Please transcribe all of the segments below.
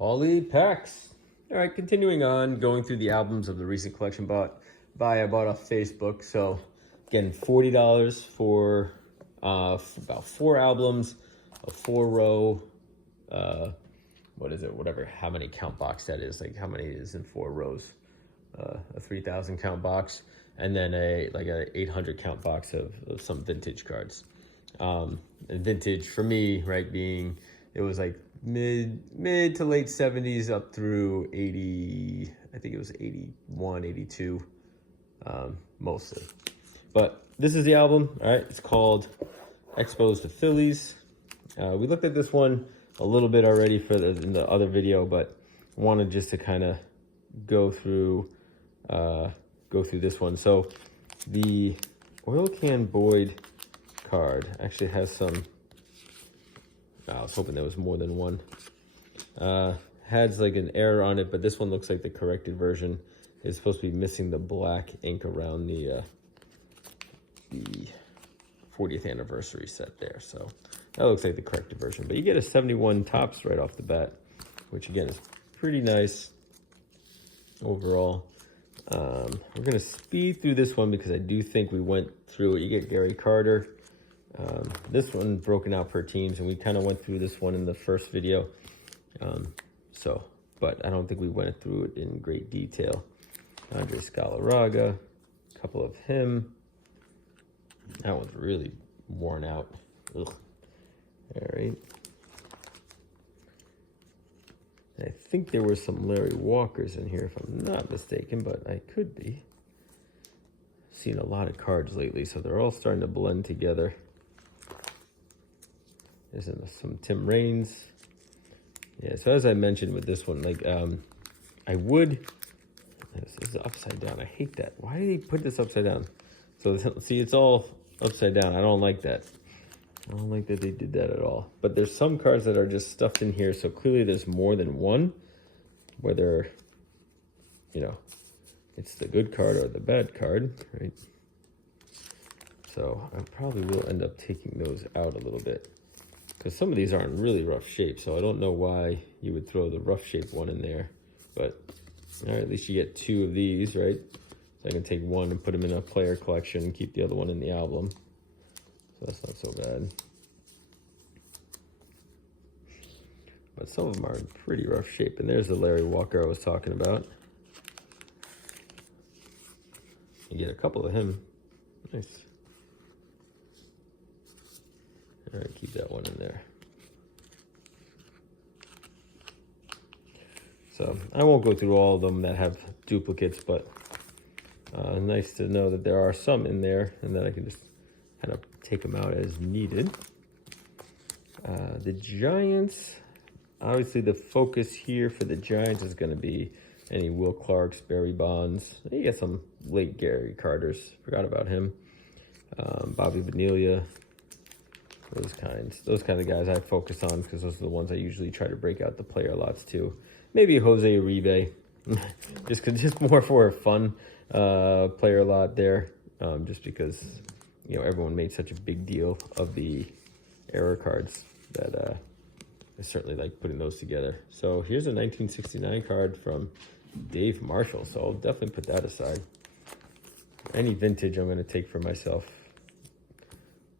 Ollie Packs. All right, continuing on, going through the albums of the recent collection I bought off Facebook. So, again, $40 for about 4 albums, a 4-row, whatever, how many count box that is, like how many is in 4 rows, a 3,000 count box, and then a 800 count box of some vintage cards. And vintage for me, right, being it was like mid to late 70s up through 80, I think it was 81, 82, mostly. But this is the album. All right, it's called Expos to Phillies. We looked at this one a little bit already in the other video, but wanted just to kind of go through this one. So the Oil Can Boyd card actually has some. I was hoping there was more than one. Has like an error on it, but this one looks like the corrected version. It's supposed to be missing the black ink around the 40th anniversary set there. So that looks like the corrected version. But you get a 71 tops right off the bat, which again is pretty nice overall. We're going to speed through this one because I do think we went through it. You get Gary Carter. This one broken out per teams, and we kind of went through this one in the first video. But I don't think we went through it in great detail. Andres Galarraga, a couple of him. That one's really worn out. Ugh. All right. And I think there were some Larry Walkers in here, if I'm not mistaken, but I could be. Seen a lot of cards lately, so they're all starting to blend together. There's some Tim Raines. Yeah, so as I mentioned with this one, like, this is upside down. I hate that. Why did he put this upside down? So, see, it's all upside down. I don't like that. I don't like that they did that at all. But there's some cards that are just stuffed in here, so clearly there's more than one. Whether, it's the good card or the bad card, right? So I probably will end up taking those out a little bit, because some of these are in really rough shape, so I don't know why you would throw the rough shape one in there. But all right, at least you get 2 of these, right? So I can take one and put them in a player collection and keep the other one in the album. So that's not so bad. But some of them are in pretty rough shape. And there's the Larry Walker I was talking about. You get a couple of him. Nice. All right, keep that one in there. So I won't go through all of them that have duplicates, but nice to know that there are some in there and that I can just kind of take them out as needed. The Giants, obviously the focus here for the Giants is going to be any Will Clarks, Barry Bonds. You get some late Gary Carters, forgot about him. Bobby Bonilla. Those kind of guys I focus on because those are the ones I usually try to break out the player lots to. Maybe Jose Uribe, just more for a fun player lot there, just because everyone made such a big deal of the error cards that I certainly like putting those together. So here's a 1969 card from Dave Marshall, so I'll definitely put that aside. Any vintage I'm going to take for myself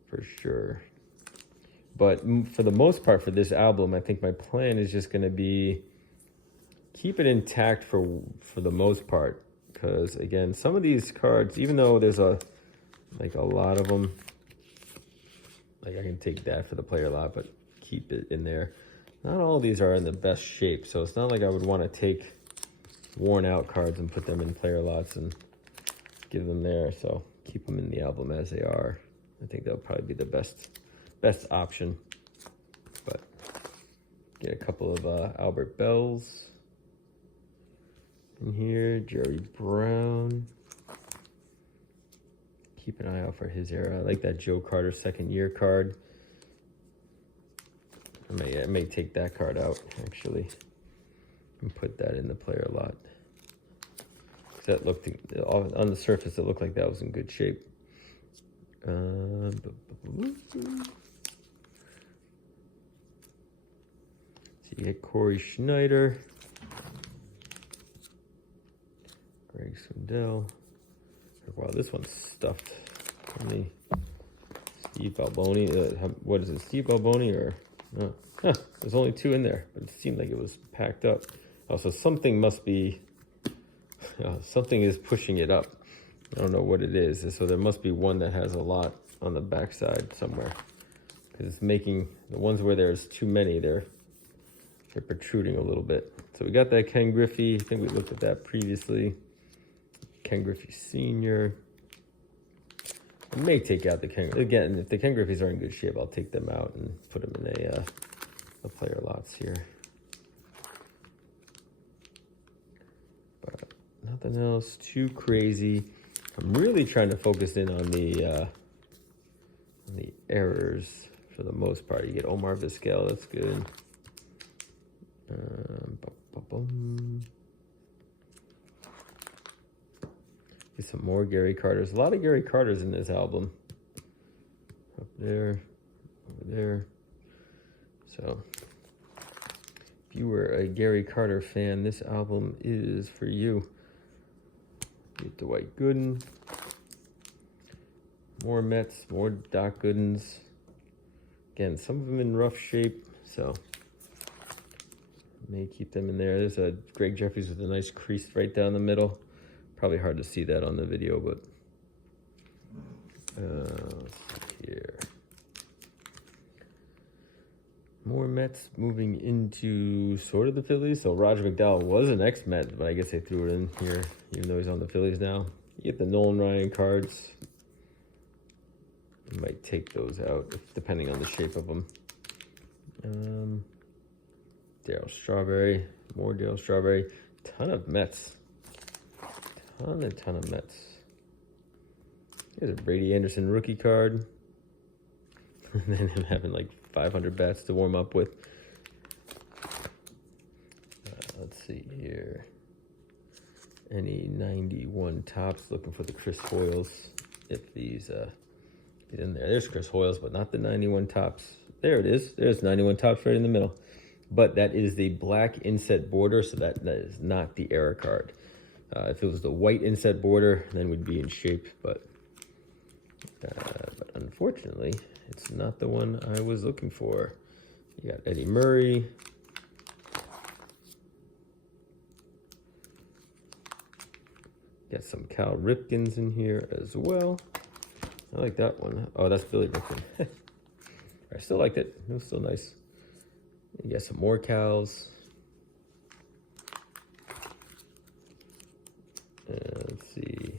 for sure. But for the most part for this album, I think my plan is just going to be keep it intact for the most part. Because, again, some of these cards, even though there's a lot of them, like I can take that for the player lot, but keep it in there. Not all of these are in the best shape, so it's not like I would want to take worn out cards and put them in player lots and give them there. So keep them in the album as they are. I think that'll probably be the best option. But get a couple of Albert Bells in here. Jerry Brown. Keep an eye out for his era. I like that Joe Carter second year card. I may take that card out actually and put that in the player lot. That looked, on the surface, it looked like that was in good shape. So you get Corey Schneider, Greg Swindell. Wow, this one's stuffed. Steve Alboni. What is it, Steve Alboni or? No. Huh, there's only 2 in there, but it seemed like it was packed up. Also, something must be, something is pushing it up. I don't know what it is. So there must be one that has a lot on the backside somewhere. Because it's making, the ones where there's too many, they're protruding a little bit. So we got that Ken Griffey. I think we looked at that previously. Ken Griffey Sr. I may take out the Ken, again, if the Ken Griffeys are in good shape, I'll take them out and put them in the player lots here. But nothing else too crazy. I'm really trying to focus in on the errors for the most part. You get Omar Vizquel, that's good. Get some more Gary Carters. A lot of Gary Carters in this album. Up there, over there. So, if you were a Gary Carter fan, this album is for you. Get Dwight Gooden. More Mets, more Doc Goodens. Again, some of them in rough shape, so may keep them in there. There's a Greg Jeffries with a nice crease right down the middle. Probably hard to see that on the video, but let's see here. More Mets moving into sort of the Phillies. So Roger McDowell was an ex-Met, but I guess they threw it in here, even though he's on the Phillies now. You get the Nolan Ryan cards. You might take those out, depending on the shape of them. Darryl Strawberry, more Darryl Strawberry. Ton of Mets. Ton of Mets. Here's a Brady Anderson rookie card. And then him having like 500 bats to warm up with. Let's see here. Any 91 tops, looking for the Chris Hoyles. If these get in there. There's Chris Hoyles, but not the 91 tops. There it is. There's 91 tops right in the middle. But that is the black inset border, so that is not the error card. If it was the white inset border, then we'd be in shape, but unfortunately, it's not the one I was looking for. You got Eddie Murray. Got some Cal Ripkins in here as well. I like that one. Oh, that's Billy Ripken. I still liked it. It was still nice. You got some more Cals. Let's see.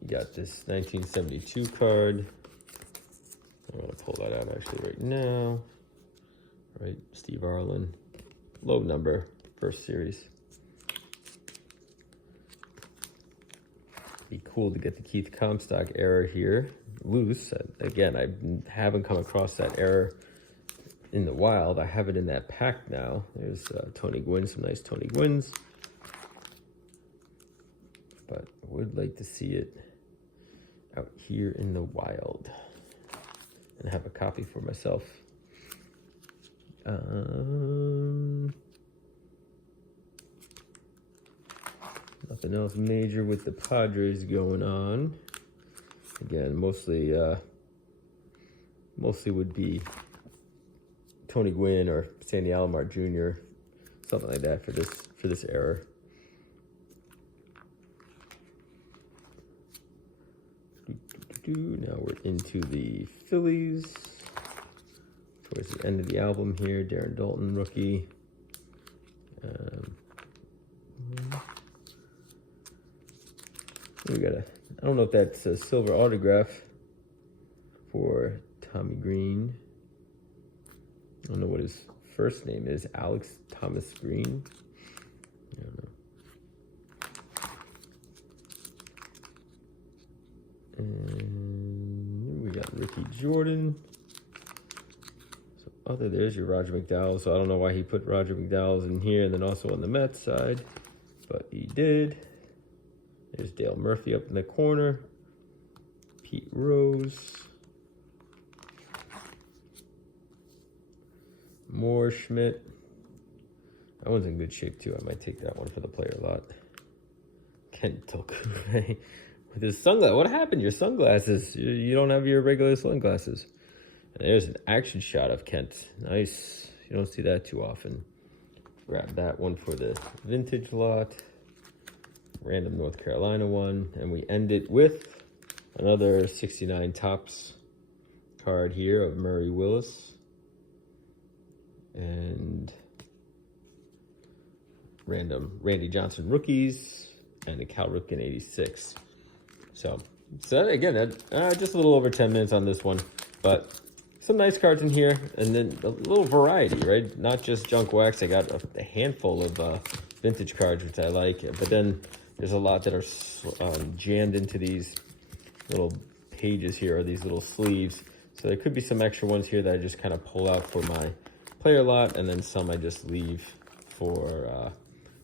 You got this 1972 card. I'm going to pull that out actually right now. Right, Steve Arlen. Low number, first series. Be cool to get the Keith Comstock error here loose. Again, I haven't come across that error in the wild. I have it in that pack now. There's Tony Gwynn, some nice Tony Gwynns. But I would like to see it out here in the wild. And have a copy for myself. Nothing else major with the Padres going on. Again, mostly would be Tony Gwynn or Sandy Alomar Jr., something like that for this error. Now we're into the Phillies. Towards the end of the album here, Darren Dalton, rookie. We got I don't know if that's a silver autograph for Tommy Green. I don't know what his first name is. Alex Thomas Green. I don't know. And we got Ricky Jordan. So there's your Roger McDowell. So I don't know why he put Roger McDowell's in here and then also on the Mets side, but he did. There's Dale Murphy up in the corner. Pete Rose. more Schmidt. That one's in good shape too. I might take that one for the player lot. Kent Tokure with his sunglasses. What happened? Your sunglasses. You don't have your regular sunglasses. And there's an action shot of Kent. Nice. You don't see that too often. Grab that one for the vintage lot. Random North Carolina one. And we end it with another 69 Topps card here of Murray Willis. And random Randy Johnson rookies and a Cal Ripken 86. So again, just a little over 10 minutes on this one, but some nice cards in here, and then a little variety, right? Not just junk wax. I got a handful of vintage cards, which I like, but then there's a lot that are jammed into these little pages here, or these little sleeves. So there could be some extra ones here that I just kind of pull out for my player lot, and then some I just leave for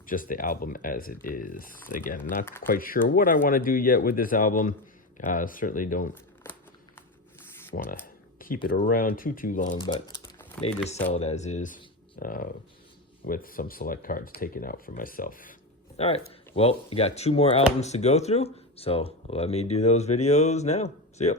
just the album as it is. Again, I'm not quite sure what I want to do yet with this album. Certainly don't want to keep it around too long, but may just sell it as is with some select cards taken out for myself. All right, well, you got 2 more albums to go through, so let me do those videos now. See ya.